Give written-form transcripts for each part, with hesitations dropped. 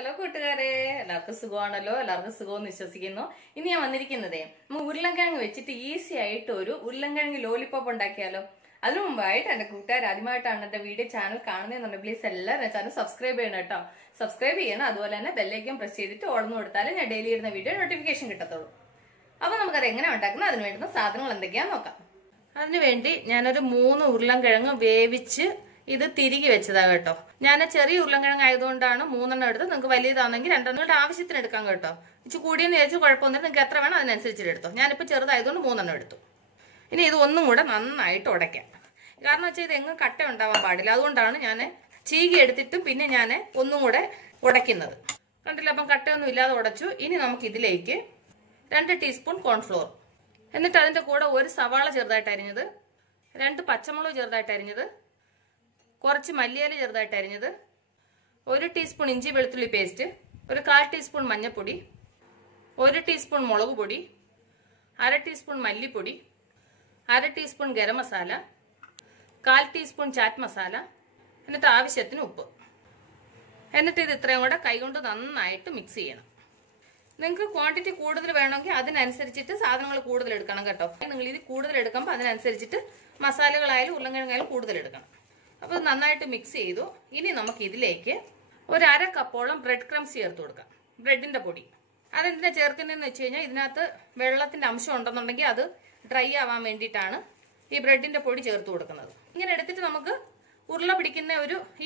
Hello കൂട്ടുകാരെ, എല്ലാവർക്കും സുഖമാണല്ലോ. എല്ലാവർക്കും സുഖമെന്ന് വിശ്വസിക്കുന്നു. ഇനി ഞാൻ വന്നിരിക്കുന്നതേ ഉരുളൻകിഴങ്ങ് വെച്ചിട്ട് ഈസി ആയിട്ട് ഒരു ഉരുളൻകിഴങ്ങ് ലോലിപോപ്പ് ഉണ്ടാക്കിയാലോ. അതിനു മുമ്പായിട്ട് എന്റെ കൂട്ടുകാർ ആദ്യമായിട്ടാണ് എന്റെ വീഡിയോ ചാനൽ കാണുന്നതെന്നുണ്ടെങ്കിൽ പ്ലീസ് എല്ലാവരും ചാനൽ സബ്സ്ക്രൈബ് ചെയ്യണം കേട്ടോ. സബ്സ്ക്രൈബ് ചെയ്യണം. അതുപോലെ തന്നെ ബെല്ലൈക്കൻ പ്രസ് ചെയ്തിട്ട് ഓൾന്ന് കൊടുത്താലേ ഞാൻ ഡെയിലി ഇടുന്ന വീഡിയോ നോട്ടിഫിക്കേഷൻ കിട്ടത്തുള്ളൂ. അപ്പൊ നമുക്കത് എങ്ങനെ ഉണ്ടാക്കുന്നത്, അതിന് വേണ്ടുന്ന സാധനങ്ങൾ എന്തൊക്കെയാന്ന് നോക്കാം. അതിനുവേണ്ടി ഞാനൊരു 3 ഉരുളൻകിഴങ്ങ് വേവിച്ച് ഇത് തിരികെ വെച്ചതാ കേട്ടോ. ഞാൻ ചെറിയ ഉരുളൻകിഴങ്ങ് ആയതുകൊണ്ടാണ് 3 എടുത്ത്. നിങ്ങൾക്ക് വലിയതാണെങ്കിൽ 2 ആവശ്യത്തിന് എടുക്കാം കേട്ടോ. ഇച്ചിരി കൂടിയെന്ന് വിചാരിച്ച് കുഴപ്പമൊന്നുമില്ല. നിങ്ങൾക്ക് എത്ര വേണം അതിനനുസരിച്ചിട്ട് എടുത്തോ. ഞാനിപ്പോൾ ചെറുതായതുകൊണ്ട് 3 എടുത്തു. ഇനി ഇത് ഒന്നും കൂടെ നന്നായിട്ട് ഉടയ്ക്കാം. കാരണം വെച്ചാൽ ഇത് എങ്ങും കട്ട ഉണ്ടാവാൻ പാടില്ല. അതുകൊണ്ടാണ് ഞാൻ ചീകി എടുത്തിട്ടും പിന്നെ ഞാൻ ഒന്നും കൂടെ ഉടയ്ക്കുന്നത്. കണ്ടില്ല, അപ്പം കട്ടയൊന്നും ഇല്ലാതെ ഉടച്ചു. ഇനി നമുക്ക് ഇതിലേക്ക് 2 ടീസ്പൂൺ കോൺഫ്ലോർ, എന്നിട്ട് അതിന്റെ കൂടെ 1 സവാള ചെറുതായിട്ട് അരിഞ്ഞത്, 2 പച്ചമുളക് ചെറുതായിട്ട് അരിഞ്ഞത്, കുറച്ച് മല്ലിയില ചെറുതായിട്ട് അരിഞ്ഞത്, 1 ടീസ്പൂൺ ഇഞ്ചി വെളുത്തുള്ളി പേസ്റ്റ്, ഒരു 1/4 ടീസ്പൂൺ മഞ്ഞൾപ്പൊടി, 1 ടീസ്പൂൺ മുളക് പൊടി, 1/2 ടീസ്പൂൺ മല്ലിപ്പൊടി, 1/2 teaspoon garam masala, 1/4 teaspoon chat masala, എന്നിട്ട് ആവശ്യത്തിന് ഉപ്പ്. എന്നിട്ട് ഇത് ഇത്രയും കൂടെ കൈകൊണ്ട് നന്നായിട്ട് മിക്സ് ചെയ്യണം. നിങ്ങൾക്ക് ക്വാണ്ടിറ്റി കൂടുതൽ വേണമെങ്കിൽ അതിനനുസരിച്ചിട്ട് സാധനങ്ങൾ കൂടുതൽ എടുക്കണം കേട്ടോ. നിങ്ങൾ ഇത് കൂടുതൽ എടുക്കുമ്പോൾ അതിനനുസരിച്ചിട്ട് മസാലകളായാലും ഉരുളൻകിഴങ്ങായാലും കൂടുതൽ എടുക്കണം. അപ്പോൾ നന്നായിട്ട് മിക്സ് ചെയ്തു. ഇനി നമുക്ക് ഇതിലേക്ക് 1/2 കപ്പോളം ബ്രെഡ് ക്രംസ് ചേർത്ത് കൊടുക്കാം. ബ്രെഡിന്റെ പൊടി. അതെന്തിനാ ചേർക്കുന്നതെന്ന് വെച്ച് കഴിഞ്ഞാൽ ഇതിനകത്ത് വെള്ളത്തിന്റെ അംശം ഉണ്ടെന്നുണ്ടെങ്കിൽ അത് ഡ്രൈ ആവാൻ വേണ്ടിയിട്ടാണ് ഈ ബ്രെഡിന്റെ പൊടി ചേർത്ത് കൊടുക്കുന്നത്. ഇങ്ങനെ എടുത്തിട്ട് നമുക്ക് ഉരുള പിടിക്കുന്ന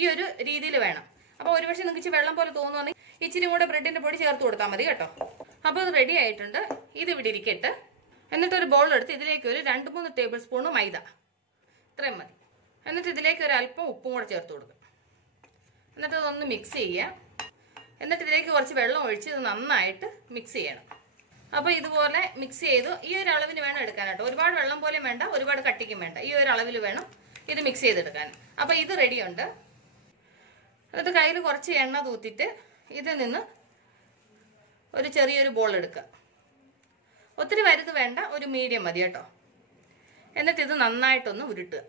ഈ ഒരു രീതിയിൽ വേണം. അപ്പോൾ ഒരുപക്ഷെ നിങ്ങൾക്ക് ഇച്ചിരി വെള്ളം പോലെ തോന്നുവാണെങ്കിൽ ഇച്ചിരി കൂടെ ബ്രെഡിന്റെ പൊടി ചേർത്ത് കൊടുത്താൽ മതി കേട്ടോ. അപ്പോൾ ഇത് റെഡി ആയിട്ടുണ്ട്. ഇത് ഇവിടെ ഇരിക്കട്ടെ. എന്നിട്ട് ഒരു ബൗൾ എടുത്ത് ഇതിലേക്ക് ഒരു 2-3 ടേബിൾ സ്പൂൺ മൈദ, ഇത്രയും മതി. എന്നിട്ട് ഇതിലേക്ക് ഒരു അല്പം ഉപ്പും കൂടെ ചേർത്ത് കൊടുക്കുക. എന്നിട്ട് ഇതൊന്ന് മിക്സ് ചെയ്യുക. എന്നിട്ട് ഇതിലേക്ക് കുറച്ച് വെള്ളം ഒഴിച്ച് ഇത് നന്നായിട്ട് മിക്സ് ചെയ്യണം. അപ്പോൾ ഇതുപോലെ മിക്സ് ചെയ്തു. ഈ ഒരു അളവിന് വേണം എടുക്കാനായിട്ട്. ഒരുപാട് വെള്ളം പോലെയും വേണ്ട, ഒരുപാട് കട്ടിക്കും വേണ്ട. ഈ ഒരു അളവിൽ വേണം ഇത് മിക്സ് ചെയ്തെടുക്കാൻ. അപ്പോൾ ഇത് റെഡിയുണ്ട്. എന്നിട്ട് കയ്യിൽ കുറച്ച് എണ്ണ തൂത്തിട്ട് ഇതിൽ നിന്ന് ഒരു ചെറിയൊരു ബോൾ എടുക്കുക. ഒത്തിരി വലുത് വേണ്ട, ഒരു മീഡിയം മതി കേട്ടോ. എന്നിട്ട് ഇത് നന്നായിട്ടൊന്ന് ഉരുട്ടുക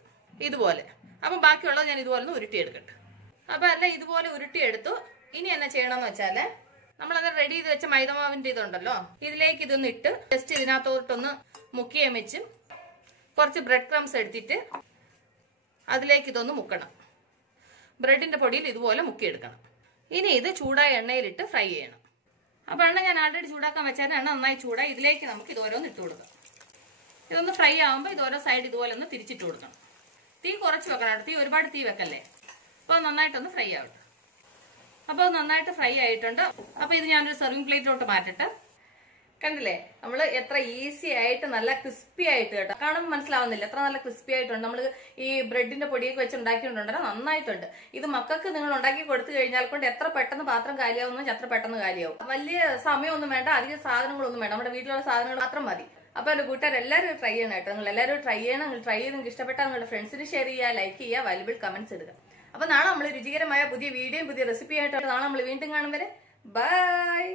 ഇതുപോലെ. അപ്പം ബാക്കിയുള്ളത് ഞാൻ ഇതുപോലെ ഒന്ന് ഉരുട്ടിയെടുക്കട്ടെ. അപ്പം അല്ല, ഇതുപോലെ ഉരുട്ടിയെടുത്തു. ഇനി എന്നാ ചെയ്യണമെന്ന് വെച്ചാൽ നമ്മളത് റെഡി ചെയ്ത് വെച്ച മൈദമാവിന്റെ ഇതുണ്ടല്ലോ, ഇതിലേക്ക് ഇതൊന്ന് ഇട്ട് ജസ്റ്റ് ഇതിനകത്തോട്ടൊന്ന് മുക്കിയം വെച്ച് കുറച്ച് ബ്രെഡ് ക്രംസ് എടുത്തിട്ട് അതിലേക്ക് ഇതൊന്ന് മുക്കണം. ബ്രെഡിന്റെ പൊടിയിൽ ഇതുപോലെ മുക്കിയെടുക്കണം. ഇനി ഇത് ചൂടായ എണ്ണയിലിട്ട് ഫ്രൈ ചെയ്യണം. അപ്പോൾ എണ്ണ ഞാൻ ആൾറെഡി ചൂടാക്കാൻ വെച്ചാൽ എണ്ണ നന്നായി ചൂടായി. ഇതിലേക്ക് നമുക്ക് ഇതോരോന്ന് ഇട്ട് കൊടുക്കാം. ഇതൊന്ന് ഫ്രൈ ആകുമ്പോൾ ഇതോരോ സൈഡ് ഇതുപോലെ ഒന്ന് തിരിച്ചിട്ട് കൊടുക്കണം. തീ കുറച്ച് വെക്കണം. ഒരുപാട് തീ വെക്കല്ലേ. അപ്പോൾ നന്നായിട്ടൊന്ന് ഫ്രൈ ആവട്ടെ. അപ്പോൾ നന്നായിട്ട് ഫ്രൈ ആയിട്ടുണ്ട്. അപ്പോൾ ഇത് ഞാനൊരു സെർവിങ് പ്ലേറ്റിലോട്ട് മാറ്റട്ടെ. കണ്ടില്ലേ, നമ്മൾ എത്ര ഈസി ആയിട്ട് നല്ല ക്രിസ്പി ആയിട്ട് കേട്ടോ. കാണുമ്പോൾ മനസ്സിലാവുന്നില്ല എത്ര നല്ല ക്രിസ്പി ആയിട്ടുണ്ട്. നമ്മൾ ഈ ബ്രെഡിന്റെ പൊടിയൊക്കെ വെച്ച് ഉണ്ടാക്കിയിട്ടുണ്ടല്ലോ, നന്നായിട്ടുണ്ട്. ഇത് മക്കൾക്ക് നിങ്ങൾ ഉണ്ടാക്കി കൊടുത്തു കഴിഞ്ഞാൽ കൊണ്ട് എത്ര പെട്ടെന്ന് പാത്രം കാലിയാവുന്ന അത്ര പെട്ടെന്ന് കാലിയാവും. വലിയ സമയമൊന്നും വേണ്ട, അധികം സാധനങ്ങളൊന്നും വേണ്ട. നമ്മുടെ വീട്ടിലുള്ള സാധനങ്ങൾ മാത്രം മതി. അപ്പൊ എന്റെ കൂട്ടുകാർ എല്ലാവരും ട്രൈ ചെയ്യണം കേട്ടോ. നിങ്ങൾ എല്ലാവരും ട്രൈ ചെയ്യണം. നിങ്ങൾ ട്രൈ ചെയ്ത് നിങ്ങൾക്ക് ഇഷ്ടപ്പെട്ടാൽ നിങ്ങളുടെ ഫ്രണ്ട്സിന് ഷെയർ ചെയ്യുക, ലൈക്ക് ചെയ്യുക, വാല്യുബിൾ കമന്റ്സ് ഇടുക. അപ്പൊ നാളെ നമ്മൾ രുചികരമായ പുതിയ വീഡിയോയും പുതിയ റെസിപ്പി ആയിട്ടാണ് നാളെ നമ്മൾ വീണ്ടും കാണും വരെ ബൈ.